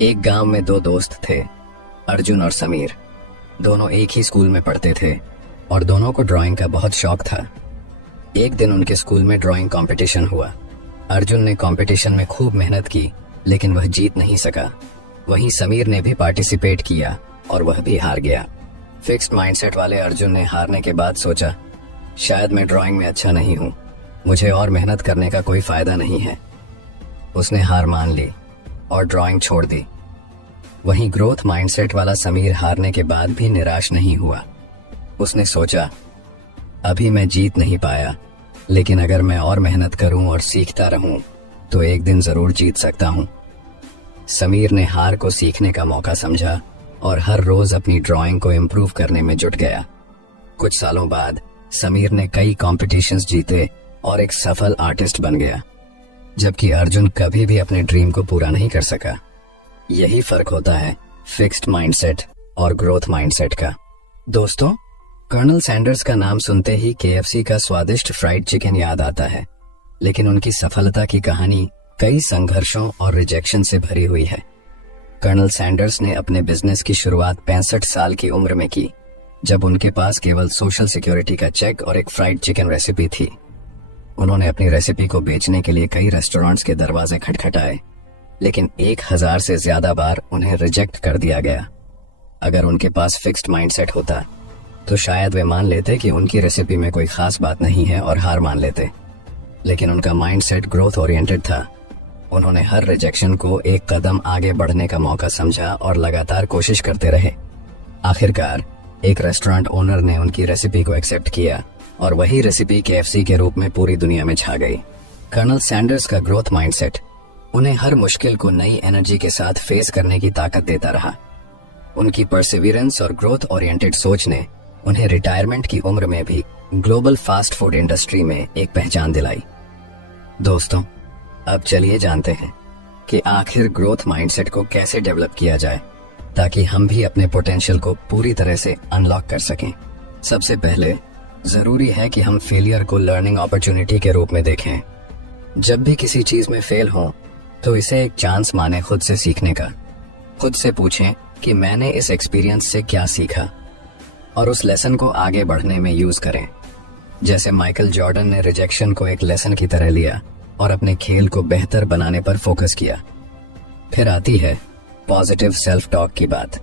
एक गांव में दो दोस्त थे, अर्जुन और समीर। दोनों एक ही स्कूल में पढ़ते थे और दोनों को ड्राइंग का बहुत शौक था। एक दिन उनके स्कूल में ड्राइंग कंपटीशन हुआ। अर्जुन ने कंपटीशन में खूब मेहनत की, लेकिन वह जीत नहीं सका। वहीं समीर ने भी पार्टिसिपेट किया और वह भी हार गया। फिक्स्ड माइंडसेट वाले अर्जुन ने हारने के बाद सोचा, शायद मैं ड्राइंग में अच्छा नहीं हूँ, मुझे और मेहनत करने का कोई फायदा नहीं है। उसने हार मान ली और ड्राइंग छोड़ दी। वहीं ग्रोथ माइंडसेट वाला समीर हारने के बाद भी निराश नहीं हुआ। उसने सोचा, अभी मैं जीत नहीं पाया, लेकिन अगर मैं और मेहनत करूं और सीखता रहूं तो एक दिन जरूर जीत सकता हूं। समीर ने हार को सीखने का मौका समझा और हर रोज अपनी ड्राइंग को इम्प्रूव करने में जुट गया। कुछ सालों बाद समीर ने कई कॉम्पिटिशन्स जीते और एक सफल आर्टिस्ट बन गया, जबकि अर्जुन कभी भी अपने ड्रीम को पूरा नहीं कर सका। यही फर्क होता है फिक्स्ड माइंडसेट और ग्रोथ माइंडसेट का। दोस्तों, कर्नल सैंडर्स का नाम सुनते ही KFC का स्वादिष्ट फ्राइड चिकन याद आता है, लेकिन उनकी सफलता की कहानी कई संघर्षों और रिजेक्शन से भरी हुई है। कर्नल सैंडर्स ने अपने बिजनेस की शुरुआत 65 साल की उम्र में की, जब उनके पास केवल सोशल सिक्योरिटी का चेक और एक फ्राइड चिकन रेसिपी थी। उन्होंने अपनी रेसिपी को बेचने के लिए कई रेस्टोरेंट्स के दरवाजे खटखटाए, लेकिन 1000 से ज्यादा बार उन्हें रिजेक्ट कर दिया गया। अगर उनके पास फिक्स्ड माइंडसेट होता तो शायद वे मान लेते कि उनकी रेसिपी में कोई खास बात नहीं है और हार मान लेते, लेकिन उनका माइंडसेट ग्रोथ ओरिएंटेड था। उन्होंने हर रिजेक्शन को एक कदम आगे बढ़ने का मौका समझा और लगातार कोशिश करते रहे। आखिरकार एक रेस्टोरेंट ओनर ने उनकी रेसिपी को एक्सेप्ट किया और वही रेसिपी KFC के रूप में पूरी दुनिया में छा गई। कर्नल सैंडर्स का ग्रोथ माइंडसेट उन्हें हर मुश्किल को नई एनर्जी के साथ फेस करने की ताकत देता रहा। उनकी परसिवियरेंस और ग्रोथ ओरिएंटेड सोच ने उन्हें रिटायरमेंट की उम्र में भी ग्लोबल फास्ट फूड इंडस्ट्री में एक पहचान दिलाई। दोस्तों, अब चलिए जानते हैं कि आखिर ग्रोथ माइंडसेट को कैसे डेवलप किया जाए ताकि हम भी अपने पोटेंशियल को पूरी तरह से अनलॉक कर सकें। सबसे पहले जरूरी है कि हम फेलियर को लर्निंग अपॉर्चुनिटी के रूप में देखें। जब भी किसी चीज में फेल हो तो इसे एक चांस माने खुद से सीखने का। खुद से पूछें कि मैंने इस एक्सपीरियंस से क्या सीखा और उस लेसन को आगे बढ़ने में यूज करें। जैसे माइकल जॉर्डन ने रिजेक्शन को एक लेसन की तरह लिया और अपने खेल को बेहतर बनाने पर फोकस किया। फिर आती है पॉजिटिव सेल्फ टॉक की बात।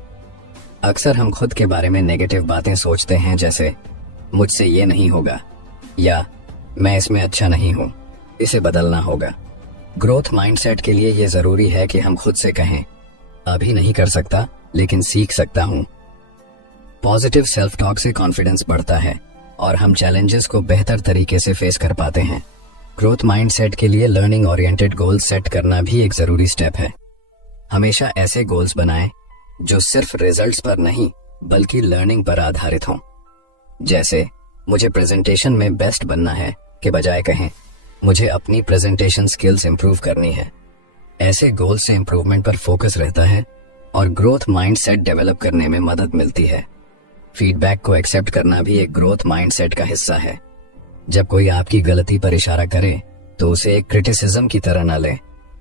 अक्सर हम खुद के बारे में नेगेटिव बातें सोचते हैं, जैसे मुझसे ये नहीं होगा या मैं इसमें अच्छा नहीं हूं, इसे बदलना होगा। ग्रोथ माइंडसेट के लिए ये जरूरी है कि हम खुद से कहें, अभी नहीं कर सकता लेकिन सीख सकता हूं। पॉजिटिव सेल्फ टॉक से कॉन्फिडेंस बढ़ता है और हम चैलेंजेस को बेहतर तरीके से फेस कर पाते हैं। ग्रोथ माइंडसेट के लिए लर्निंग ओरिएंटेड गोल्स सेट करना भी एक जरूरी स्टेप है। हमेशा ऐसे गोल्स बनाएं जो सिर्फ रिजल्ट्स पर नहीं बल्कि लर्निंग पर आधारित हों। जैसे मुझे प्रेजेंटेशन में बेस्ट बनना है के बजाय कहें, मुझे अपनी प्रेजेंटेशन स्किल्स इंप्रूव करनी है। ऐसे गोल से इंप्रूवमेंट पर फोकस रहता है और ग्रोथ माइंडसेट डेवलप करने में मदद मिलती है। फीडबैक को एक्सेप्ट करना भी एक ग्रोथ माइंडसेट का हिस्सा है। जब कोई आपकी गलती पर इशारा करे तो उसे एक क्रिटिसिज्म की तरह न ले,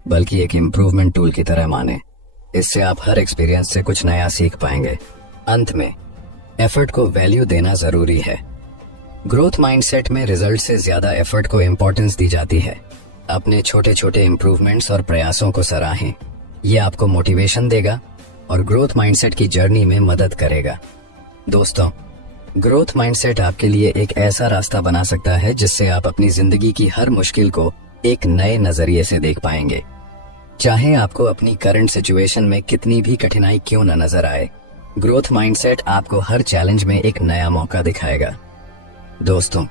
बल्कि एक इम्प्रूवमेंट टूल की तरह माने। इससे आप हर एक्सपीरियंस से कुछ नया सीख पाएंगे। अंत में एफर्ट को वैल्यू देना जरूरी है। ग्रोथ माइंडसेट में रिजल्ट से ज्यादा एफर्ट को इंपॉर्टेंस दी जाती है। अपने छोटे छोटे इंप्रूवमेंट्स और प्रयासों को सराहें। ये आपको मोटिवेशन देगा और ग्रोथ माइंडसेट की जर्नी में मदद करेगा। दोस्तों, ग्रोथ माइंडसेट आपके लिए एक ऐसा रास्ता बना सकता है जिससे आप अपनी जिंदगी की हर मुश्किल को एक नए नजरिए से देख पाएंगे। चाहे आपको अपनी करंट सिचुएशन में कितनी भी कठिनाई क्यों न नजर आए, ग्रोथ माइंडसेट आपको हर चैलेंज में एक नया मौका दिखाएगा। दोस्तों,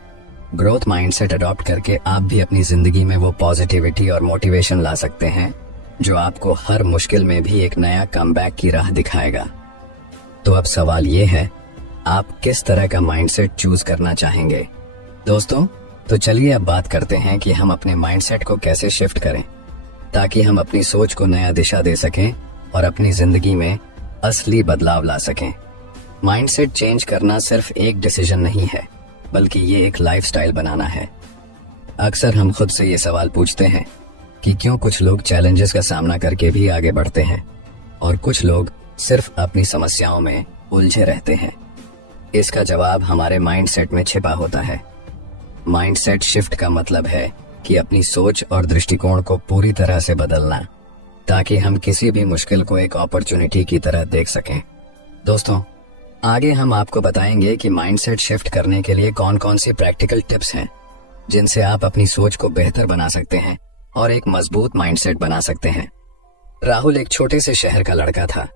ग्रोथ माइंडसेट अडॉप्ट करके आप भी अपनी जिंदगी में वो पॉजिटिविटी और मोटिवेशन ला सकते हैं जो आपको हर मुश्किल में भी एक नया कमबैक की राह दिखाएगा। तो अब सवाल ये है, आप किस तरह का माइंडसेट चूज करना चाहेंगे? दोस्तों, तो चलिए अब बात करते हैं कि हम अपने माइंडसेट को कैसे शिफ्ट करें ताकि हम अपनी सोच को नया दिशा दे सकें और अपनी जिंदगी में असली बदलाव ला सकें। माइंडसेट चेंज करना सिर्फ एक डिसीजन नहीं है, बल्कि ये एक लाइफस्टाइल बनाना है। अक्सर हम खुद से ये सवाल पूछते हैं कि क्यों कुछ लोग चैलेंजेस का सामना करके भी आगे बढ़ते हैं और कुछ लोग सिर्फ अपनी समस्याओं में उलझे रहते हैं। इसका जवाब हमारे माइंडसेट में छिपा होता है। माइंडसेट शिफ्ट का मतलब है कि अपनी सोच और दृष्टिकोण को पूरी तरह से बदलना, ताकि हम किसी भी मुश्किल को एक अपॉर्चुनिटी की तरह देख सकें। दोस्तों, आगे हम आपको बताएंगे कि माइंडसेट शिफ्ट करने के लिए कौन कौन सी प्रैक्टिकल टिप्स हैं जिनसे आप अपनी सोच को बेहतर बना सकते हैं और एक मजबूत माइंडसेट बना सकते हैं। राहुल एक छोटे से शहर का लड़का था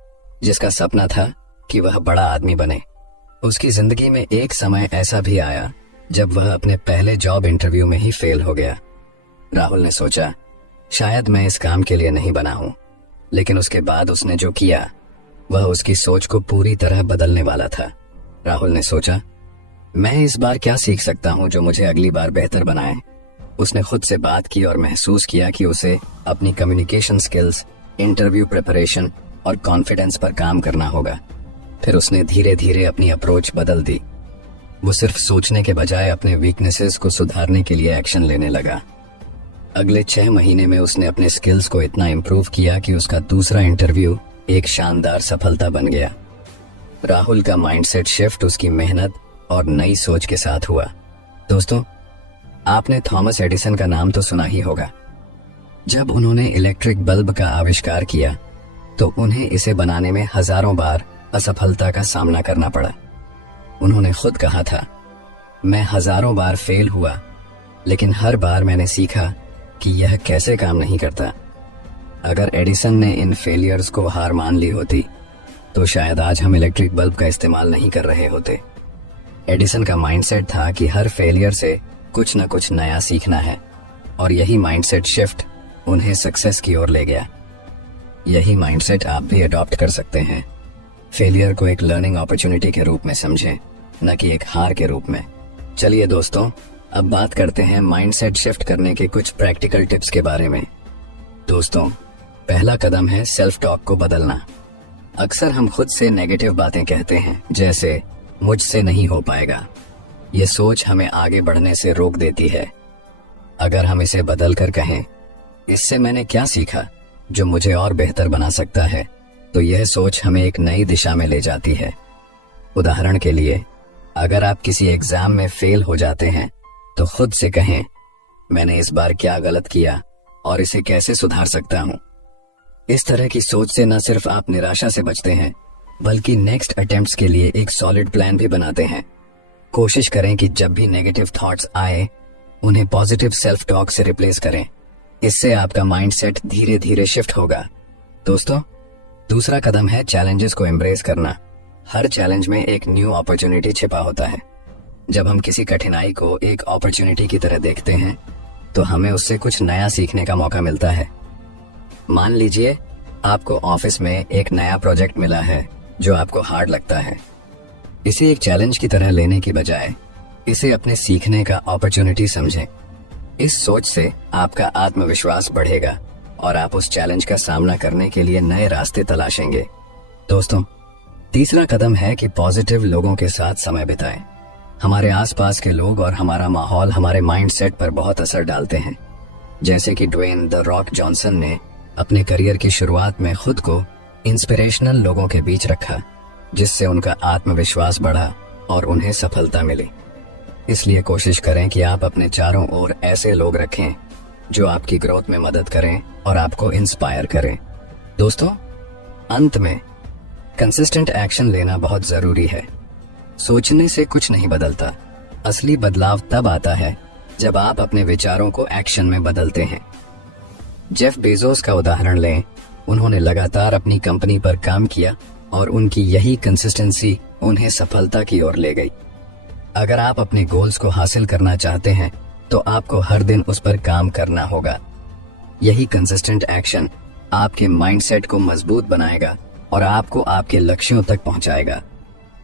जिसका सपना था कि वह बड़ा आदमी बने। उसकी जिंदगी में एक समय ऐसा भी आया जब वह अपने पहले जॉब इंटरव्यू में ही फेल हो गया। राहुल ने सोचा, शायद मैं इस काम के लिए नहीं बना हूं, लेकिन उसके बाद उसने जो किया वह उसकी सोच को पूरी तरह बदलने वाला था। राहुल ने सोचा, मैं इस बार क्या सीख सकता हूं जो मुझे अगली बार बेहतर बनाए। उसने खुद से बात की और महसूस किया कि उसे अपनी कम्युनिकेशन स्किल्स, इंटरव्यू प्रिपरेशन और कॉन्फिडेंस पर काम करना होगा। फिर उसने धीरे धीरे अपनी अप्रोच बदल दी। वो सिर्फ सोचने के बजाय अपने वीकनेसेस को सुधारने के लिए एक्शन लेने लगा। अगले 6 महीने में उसने अपने स्किल्स को इतना इम्प्रूव किया कि उसका दूसरा इंटरव्यू एक शानदार सफलता बन गया। राहुल का माइंडसेट शिफ्ट उसकी मेहनत और नई सोच के साथ हुआ। दोस्तों, आपने थॉमस एडिसन का नाम तो सुना ही होगा। जब उन्होंने इलेक्ट्रिक बल्ब का आविष्कार किया तो उन्हें इसे बनाने में हजारों बार असफलता का सामना करना पड़ा। उन्होंने खुद कहा था, मैं हजारों बार फेल हुआ, लेकिन हर बार मैंने सीखा कि यह कैसे काम नहीं करता। अगर एडिसन ने इन फेलियर्स को हार मान ली होती तो शायद आज हम इलेक्ट्रिक बल्ब का इस्तेमाल नहीं कर रहे होते। एडिसन का माइंडसेट था कि हर फेलियर से कुछ न कुछ नया सीखना है, और यही माइंडसेट शिफ्ट उन्हें सक्सेस की ओर ले गया। यही माइंडसेट आप भी अडॉप्ट कर सकते हैं। फेलियर को एक लर्निंग अपॉर्चुनिटी के रूप में समझें, न कि एक हार के रूप में। चलिए दोस्तों, अब बात करते हैं माइंडसेट शिफ्ट करने के कुछ प्रैक्टिकल टिप्स के बारे में। दोस्तों, पहला कदम है सेल्फ टॉक को बदलना। अक्सर हम खुद से नेगेटिव बातें कहते हैं, जैसे मुझसे नहीं हो पाएगा। ये सोच हमें आगे बढ़ने से रोक देती है। अगर हम इसे बदल कर कहें, इससे मैंने क्या सीखा जो मुझे और बेहतर बना सकता है, तो यह सोच हमें एक नई दिशा में ले जाती है। उदाहरण के लिए, अगर आप किसी एग्जाम में फेल हो जाते हैं तो खुद से कहें, मैंने इस बार क्या गलत किया और इसे कैसे सुधार सकता हूं। इस तरह की सोच से न सिर्फ आप निराशा से बचते हैं, बल्कि नेक्स्ट अटेम्प्ट्स के लिए एक सॉलिड प्लान भी बनाते हैं। कोशिश करें कि जब भी नेगेटिव थॉट्स आए, उन्हें पॉजिटिव सेल्फ टॉक से रिप्लेस करें। इससे आपका माइंडसेट धीरे धीरे शिफ्ट होगा। दोस्तों, दूसरा कदम है चैलेंजेस को एम्ब्रेस करना। हर चैलेंज में एक न्यू अपॉर्चुनिटी छिपा होता है। जब हम किसी कठिनाई को एक अपॉर्चुनिटी की तरह देखते हैं तो हमें उससे कुछ नया सीखने का मौका मिलता है। मान लीजिए आपको ऑफिस में एक नया प्रोजेक्ट मिला है जो आपको हार्ड लगता है। इसे एक चैलेंज की तरह लेने की बजाय इसे अपने सीखने का अपॉर्चुनिटी समझें। इस सोच से आपका आत्मविश्वास बढ़ेगा और आप उस चैलेंज का सामना करने के लिए नए रास्ते तलाशेंगे। दोस्तों, तीसरा कदम है कि पॉजिटिव लोगों के साथ समय बिताएं। हमारे आसपास के लोग और हमारा माहौल हमारे माइंडसेट पर बहुत असर डालते हैं। जैसे कि ड्वेन द रॉक जॉनसन ने अपने करियर की शुरुआत में खुद को इंस्पिरेशनल लोगों के बीच रखा, जिससे उनका आत्मविश्वास बढ़ा और उन्हें सफलता मिली। इसलिए कोशिश करें कि आप अपने चारों ओर ऐसे लोग रखें जो आपकी ग्रोथ में मदद करें और आपको इंस्पायर करें। दोस्तों, अंत में कंसिस्टेंट एक्शन लेना बहुत जरूरी है। सोचने से कुछ नहीं बदलता। असली बदलाव तब आता है जब आप अपने विचारों को एक्शन में बदलते हैं। जेफ बेजोस का उदाहरण लें। उन्होंने लगातार अपनी कंपनी पर काम किया और उनकी यही कंसिस्टेंसी उन्हें सफलता की ओर ले गई। अगर आप अपने गोल्स को हासिल करना चाहते हैं तो आपको हर दिन उस पर काम करना होगा। यही कंसिस्टेंट एक्शन आपके माइंडसेट को मजबूत बनाएगा और आपको आपके लक्ष्यों तक पहुंचाएगा।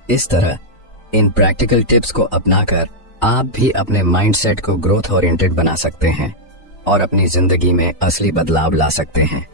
इस तरह इन प्रैक्टिकल टिप्स को अपनाकर आप भी अपने माइंडसेट को ग्रोथ ओरिएंटेड बना सकते हैं और अपनी जिंदगी में असली बदलाव ला सकते हैं।